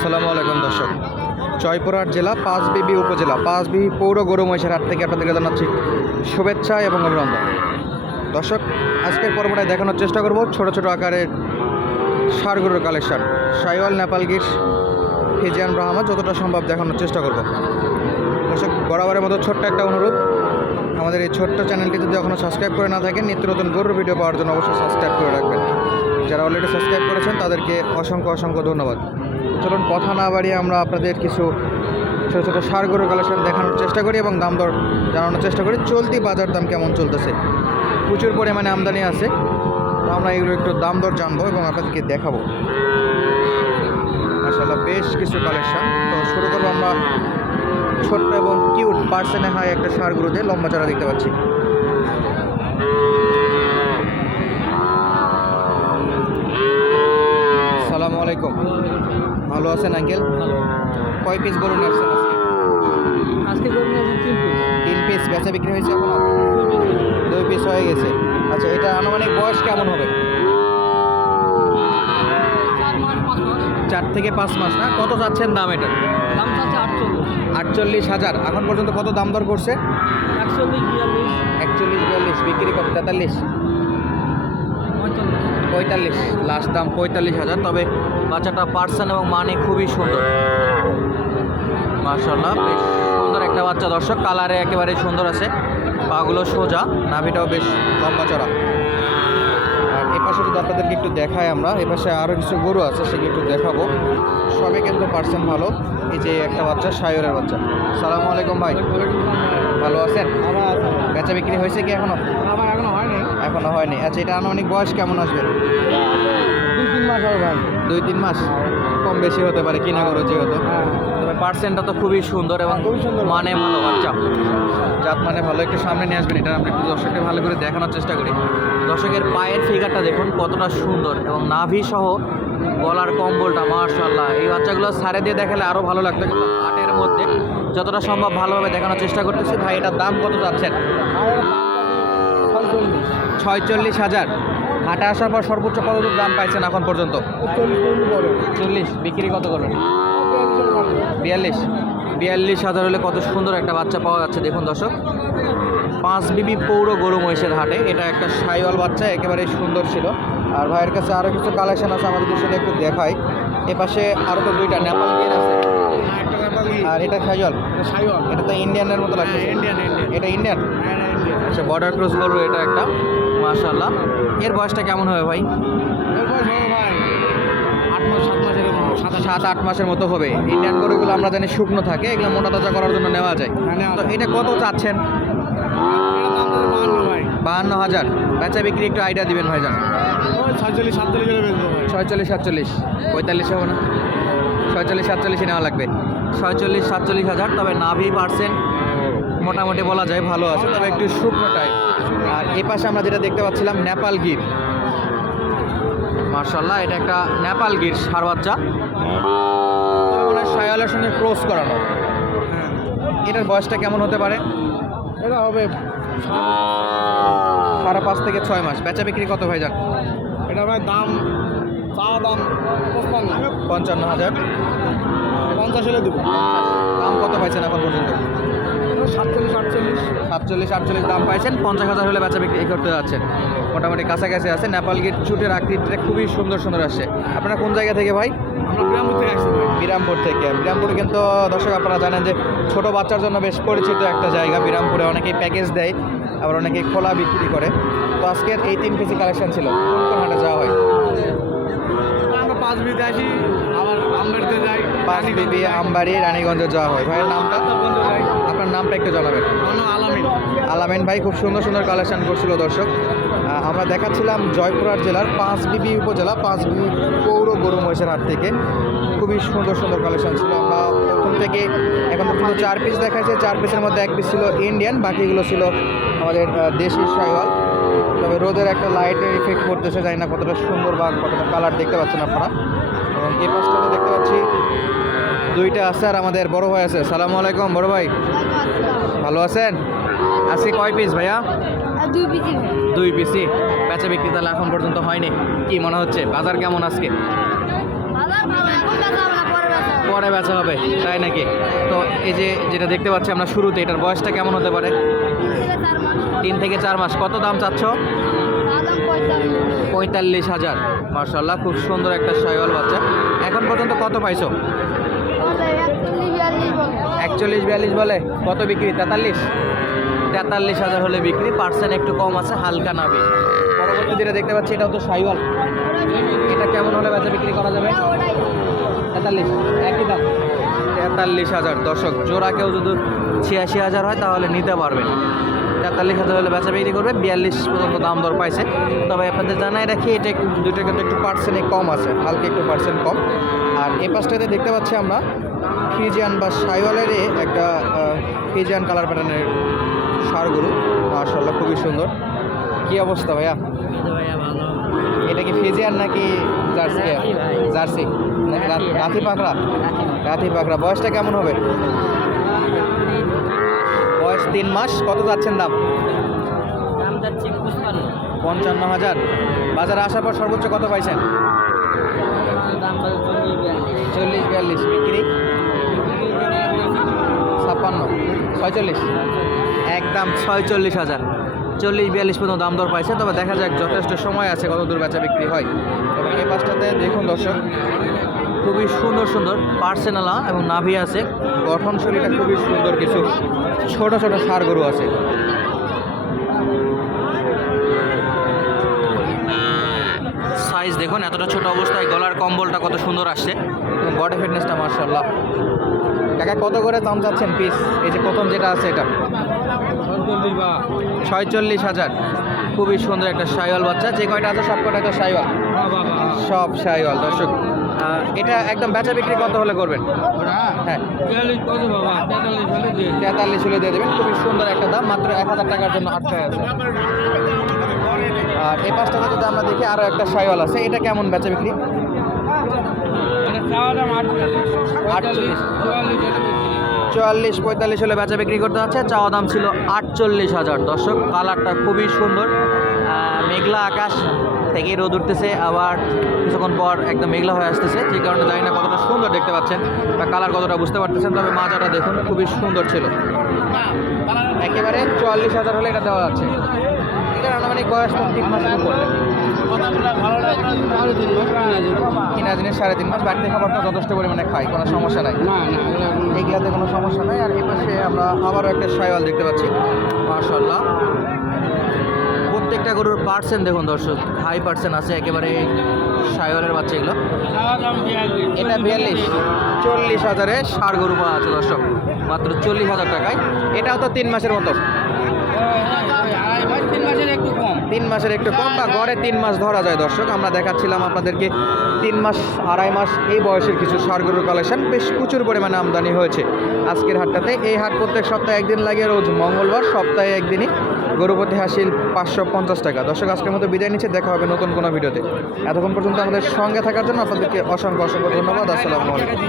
আসসালামু আলাইকুম দর্শক। জয়পুরহাট জেলা, পাঁচবিবি উপজেলা, পাঁচবিবি পৌর গরু মহিষের হাট থেকে আপনাদেরকে জানাচ্ছি শুভেচ্ছা এবং অভিনন্দন। দর্শক, আজকের পর্বটায় দেখানোর চেষ্টা করব ছোট ছোট আকারের সার গরুর কালেকশন। সাইওয়াল নেপাল গির ফিজিয়ান ব্রাহ্মা, যতটা সম্ভব দেখানোর চেষ্টা করব। দর্শক, বরাবরের মতো ছোট্ট একটা অনুরোধ। আমাদের এই ছোট্ট চ্যানেলটি যদি এখনও সাবস্ক্রাইব করে না থাকেন, নিত্য নতুন গরুর ভিডিও পাওয়ার জন্য অবশ্যই সাবস্ক্রাইব করে রাখবেন। যারা অলরেডি সাবস্ক্রাইব করেছেন, তাদেরকে অসংখ্য অসংখ্য ধন্যবাদ। চলুন, কথা না বাড়িয়ে আমরা আপনাদের কিছু ছোটো ছোটো সার গরুর কালেকশন দেখানোর চেষ্টা করি এবং দাম দর জানানোর চেষ্টা করি। চলতি বাজার দাম কেমন চলতেছে? প্রচুর পরিমাণে আমদানি আছে। তো আমরা এগুলো একটু দাম দর জানব এবং আপনাদেরকে দেখাবো। মাসাল্লাহ বেশ কিছু কালেকশন। তো শুরু করব আমরা ছোট্ট এবং কিউট পার্সেনে হাই একটা সার গরু দিয়ে, লম্বা চারা দেখতে পাচ্ছি সালামু আলাইকুম ভালো আছেন আঙ্কেল? কয় পিস গরু নিয়ে আসছেন আজকে? আজকে গরু নিয়ে তিন পিস তিন পিস বেচা বিক্রি হয়েছে এখনও? দুই পিস হয়ে গেছে। আচ্ছা এটা আনুমানিক বয়স কেমন হবে? চার থেকে পাঁচ মাস না? কত চাচ্ছেন দাম এটা? দাম চাচ্ছে আটচল্লিশ। আটচল্লিশ হাজার। এখন পর্যন্ত কত দাম দর করছে? একচল্লিশ বিয়াল্লিশ। একচল্লিশ বিয়াল্লিশ। বিক্রি কত? তেতাল্লিশ। পঁয়তাল্লিশ। লাস্ট দাম পঁয়তাল্লিশ হাজার, তবে বাচ্চাটা পার্সন এবং মানে খুবই সুন্দর। মার্শাল্লাহ বেশ সুন্দর একটা বাচ্চা। দর্শক কালারে একেবারে সুন্দর আছে। পাগুলো সোজা, নাভিটাও বেশ লম্বা চড়া আর এ পাশে যদি আপনাদেরকে একটু দেখাই আমরা, এ পাশে আরও কিছু গরু আছে, সেগুলো একটু দেখাবো। সবে কিন্তু পার্সেন্ট ভালো। এই যে একটা বাচ্চা সায়রের বাচ্চা। সালামু আলাইকুম ভাই। ভালো আছেন? বেচা বিক্রি হয়েছে কি এখনও? আমার এখনও হয়নি। আচ্ছা এটা আনুমানিক বয়স কেমন আসবে? দুই তিন মাস হবে ভাই। দুই তিন মাস। কম বেশি হতে পারে কিনা করো যেহেতু। হ্যাঁ তবে পার্সেন্টটা তো খুবই সুন্দর এবং খুবই সুন্দর। মানে ভালো বাচ্চা। জাত মানে ভালো একটু সামনে নিয়ে আসবেন এটা আমরা একটু দর্শককে ভালো করে দেখানোর চেষ্টা করি। দর্শকের পায়ের ফিগারটা দেখুন কতটা সুন্দর এবং নাভি সহ গলার কম্বলটা মার্শাল্লাহ এই বাচ্চাগুলো সারে দিয়ে দেখালে আরও ভালো লাগতো কিন্তু হাটের মধ্যে যতটা সম্ভব ভালোভাবে দেখানোর চেষ্টা করতেছি। ভাই এটার দাম কত যাচ্ছেন? ছয়চল্লিশ হাজার। হাটে আসার পর সর্বোচ্চ কত দাম পাইছেন এখন পর্যন্ত? চল্লিশ। বিক্রি কত করবেন? বিয়াল্লিশ। বিয়াল্লিশ হাজার হলে কত সুন্দর একটা বাচ্চা পাওয়া যাচ্ছে দেখুন দর্শক। পাঁচ বিবি পৌর গরু মহিষের হাটে। এটা একটা সাইওয়াল বাচ্চা একেবারে সুন্দর ছিল। আর ভাইয়ের কাছে আরও কিছু কালেকশন আছে আমাদের সাথে একটু দেখাই। এ পাশে আরও তো দুইটা নেপাল গির আছে। আর এটা সাইওয়াল? সাইওয়াল। এটা তো ইন্ডিয়ানের মতো লাগছে ইন্ডিয়ান এটা ইন্ডিয়ান আচ্ছা বর্ডার ক্রস গরু এটা একটা। মাশাল্লাহ এর বয়সটা কেমন হবে ভাই? ভাই সাত আট মাসের মতো হবে। ইন্ডিয়ান গরুগুলো আমরা জানি শুকনো থাকে এগুলো মোটা তাজা করার জন্য নেওয়া যায়। হ্যাঁ, তো এটা কত চাচ্ছেন? বাহান্ন হাজার। বেচা বিক্রি একটু আইডিয়া দিবেন ওই ছয়চল্লিশ সাতচল্লিশ ভাই। ছয়চল্লিশ সাতচল্লিশ। পঁয়তাল্লিশ হবে না? ছয়চল্লিশ সাতচল্লিশে নেওয়া লাগবে। ছয়চল্লিশ সাতচল্লিশ হাজার তবে নাভি পার্সেন্ট মোটামুটি বলা যায় ভালো আছে তবে একটু শুকনো টাইপ আর এ পাশে আমরা যেটা দেখতে পাচ্ছিলাম নেপাল গির। মার্শাল্লাহ এটা একটা নেপাল গির সার বাচ্চা মনে সায়ালের সঙ্গে ক্রস করানো। এটার বয়সটা কেমন হতে পারে? এটা হবে সাড়ে পাঁচ থেকে ছয় মাস। বেচা বিক্রি কত ভাই যান? এটা ভাই দাম চাওয়া দাম পঞ্চান্ন হাজার। পঞ্চাশ হলে দেবো। দাম কত পাইছেন এখন পর্যন্ত? সাতচল্লিশ আটচল্লিশ। সাতচল্লিশ আটচল্লিশ দাম পাইছেন পঞ্চাশ হাজার হলে বেচা বিক্রি করতে যাচ্ছেন। মোটামুটি কাছাকাছি আছে নেপাল গিট চুটের আকৃতিটা খুবই সুন্দর সুন্দর আসছে। আপনারা কোন জায়গা থেকে ভাই? আমরা গ্রামপুর থেকে আসছি বিরামপুর থেকে। বিরামপুর কিন্তু দর্শক আপনারা জানেন যে ছোট বাচ্চার জন্য বেশ পরিচিত একটা জায়গা। বিরামপুরে অনেকেই প্যাকেজ দেয় আবার অনেকেই খোলা বিক্রি করে। তো আজকের এই তিন পিসি কালেকশন ছিল কোন কোন হাটে যাওয়া হয়? আমরা পাঁচ বিতে আসি আবার আমবাড়িতে যাই পাঁচ বিবি আমবাড়ি রানীগঞ্জে যাওয়া হয়। ভাইয়ের নামটা? যাই। আপনার নামটা একটু জানাবেন। আলামিন। আলামিন ভাই খুব সুন্দর সুন্দর কালেকশন করছিল দর্শক। আমরা দেখাচ্ছিলাম জয়পুরহাট জেলার পাঁচ বিবি উপজেলা পাঁচ বিবি পৌর গরু মহিষের হাট থেকে। খুবই সুন্দর সুন্দর কালেকশন ছিল। আমরা প্রথম থেকে এখন পর্যন্ত চার পিস দেখাচ্ছে চার পিসের মধ্যে এক পিস ছিল ইন্ডিয়ান বাকিগুলো ছিল আমাদের দেশি সাইওয়াল। তবে রোদের একটা লাইটের ইফেক্ট পড়তেছে জানি না কতটা সুন্দর বা কতটা কালার দেখতে পাচ্ছেন আপনারা। এবং এই পাশটাতে দেখতে পাচ্ছি দুইটা আছে আর আমাদের বড় ভাই আছে। সালামু আলাইকুম বড় ভাই। ভালো আছেন? আজকে কয় পিস ভাইয়া? দুই পিসি দুই পিসি বেচা বিক্রি তাহলে এখন পর্যন্ত হয়নি। কি মনে হচ্ছে? বাজার কেমন আজকে? পরে বেচা হবে। তাই নাকি? তো এই যে যেটা দেখতে পাচ্ছি আমরা শুরুতে এটার বয়সটা কেমন হতে পারে? তিন থেকে চার মাস। কত দাম চাচ্ছ? পঁয়তাল্লিশ হাজার। মার্শাল্লাহ খুব সুন্দর একটা সাইওয়াল বাচ্চা। এখন পর্যন্ত কত পাইছো? একচল্লিশ বিয়াল্লিশ বলে, কত বিক্রি? তেতাল্লিশ? তেতাল্লিশ হাজার হলে বিক্রি পার্সেন্ট একটু কম আছে, হালকা নাবি পরবর্তী যেটা দেখতে পাচ্ছি এটাও তো সাইওয়াল। এটা কেমন হলে বেচা বিক্রি করা যাবে? তেতাল্লিশ, একই দাম। তেতাল্লিশ হাজার। দর্শক, জোড়া কেউ যদি ছিয়াশি হাজার হয়, তাহলে নিতে পারবেন। তেতাল্লিশ হাজার হলে বেচা বিক্রি করবে, বিয়াল্লিশ পর্যন্ত দাম দর পাইছে। তবে আপনাদের জানাই রাখি, এটা একটু দুটো কিন্তু একটু পার্সেন্টে কম আছে, হালকা একটু পার্সেন্ট কম। আর এ পাশটাতে দেখতে পাচ্ছি আমরা ফিজিয়ান বা সাইওয়ালেরই একটা ফিজিয়ান কালার প্যাটার্নের সার গরু মার্শাল্লাহ খুবই সুন্দর। কি অবস্থা ভাইয়া? এটা কি ফিজিয়ান নাকি জার্সি? জার্সি? নাকি রা- রাথি পাকড়া রাথি পাকড়া বয়সটা কেমন হবে? বয়স তিন মাস। কত যাচ্ছেন দাম? পঞ্চান্ন হাজার। বাজারে আসার পর সর্বোচ্চ কত পাইছেন? চল্লিশ বিয়াল্লিশ। বিক্রি? ছয়চল্লিশ। একদম ছয়চল্লিশ হাজার। চল্লিশ, বিয়াল্লিশ পর্যন্ত দাম দর পাইছে। তবে দেখা যাক যথেষ্ট সময় আছে কত দূর বেচা বিক্রি হয়। তবে এই পাশটাতে দেখুন দর্শক, খুবই সুন্দর সুন্দর পার্সেনালা এবং নাভি আছে। গঠনশৈলীটা খুবই সুন্দর কিছু ছোট ছোট সার গরু আছে। সাইজ দেখুন, এতটা ছোট অবস্থায় গলার কম্বলটা কত সুন্দর আসছে। এবং বডি ফিটনেসটা মার্শাল্লাহ কাকা কত করে দাম যাচ্ছেন পিস এই যে প্রথম যেটা আছে এটা। ছয়চল্লিশ হাজার। খুবই সুন্দর একটা সাইওয়াল বাচ্চা। যে কয়টা আছে সব কয়টা তো সাইওয়াল সব সাইওয়াল দর্শক। এটা একদম বেচা বিক্রি কত হলে করবেন? হ্যাঁ। তেতাল্লিশ হলে দিয়ে দেবেন। খুবই সুন্দর একটা দাম। মাত্র এক হাজার টাকার জন্য আটকায় আছে। আর এই পাঁচটাতে যদি আমরা দেখি আরও একটা সাইওয়াল আছে। এটা কেমন বেচা বিক্রি? চুয়াল্লিশ, পঁয়তাল্লিশ হলে বেচা বিক্রি করতে হচ্ছে। চাওয়া দাম ছিল আটচল্লিশ হাজার দর্শক। কালারটা খুবই সুন্দর। মেঘলা আকাশ থেকে রোদ উঠতেছে। আবার কিছুক্ষণ পর একদম মেঘলা হয়ে আসতেছে। যে কারণে জানি না কতটা সুন্দর দেখতে পাচ্ছেন বা কালার কতটা বুঝতে পারতেছেন। তবে মাজাটা দেখুন, খুবই সুন্দর ছিল। একেবারে চুয়াল্লিশ হাজার হলে এটা দেওয়া যাচ্ছে এটা আনুমানিক বয়স তিন মাসের উপর। কিনা জিনিস সাড়ে তিন মাস বাড়তি খাবারটা যথেষ্ট পরিমাণে খাই কোনো সমস্যা নাই। এগুলাতে কোনো সমস্যা নাই আর এপাশে আমরা আবারও একটা সাইওয়াল দেখতে পাচ্ছি। মার্শাল্লাহ প্রত্যেকটা গরুর পার্সেন্ট দেখুন দর্শক হাই পার্সেন্ট আছে একেবারে সাইওয়ালের বাচ্চা এগুলো। এটা বিয়াল্লিশ। চল্লিশ হাজারে সার গরু পাওয়া আছে দর্শক মাত্র চল্লিশ হাজার টাকায়। এটাও তো তিন মাসের মতো। তিন মাসের একটু কম বা গড়ে তিন মাস ধরা যায়, দর্শক। আমরা দেখাচ্ছিলাম আপনাদেরকে তিন মাস, আড়াই মাস এই বয়সের কিছু সার গরুর কালেকশন বেশ প্রচুর পরিমাণে আমদানি হয়েছে আজকের হাটটাতে। এই হাট প্রত্যেক সপ্তাহে একদিন লাগে, রোজ মঙ্গলবার, সপ্তাহে একদিনই গরুপতি হাসিল পাঁচশো পঞ্চাশ টাকা। দর্শক, আজকের মতো বিদায় নিচ্ছে, দেখা হবে নতুন কোনো ভিডিওতে। এতক্ষণ পর্যন্ত আমাদের সঙ্গে থাকার জন্য আপনাদেরকে অসংখ্য অসংখ্য ধন্যবাদ। আসসালামু আলাইকুম।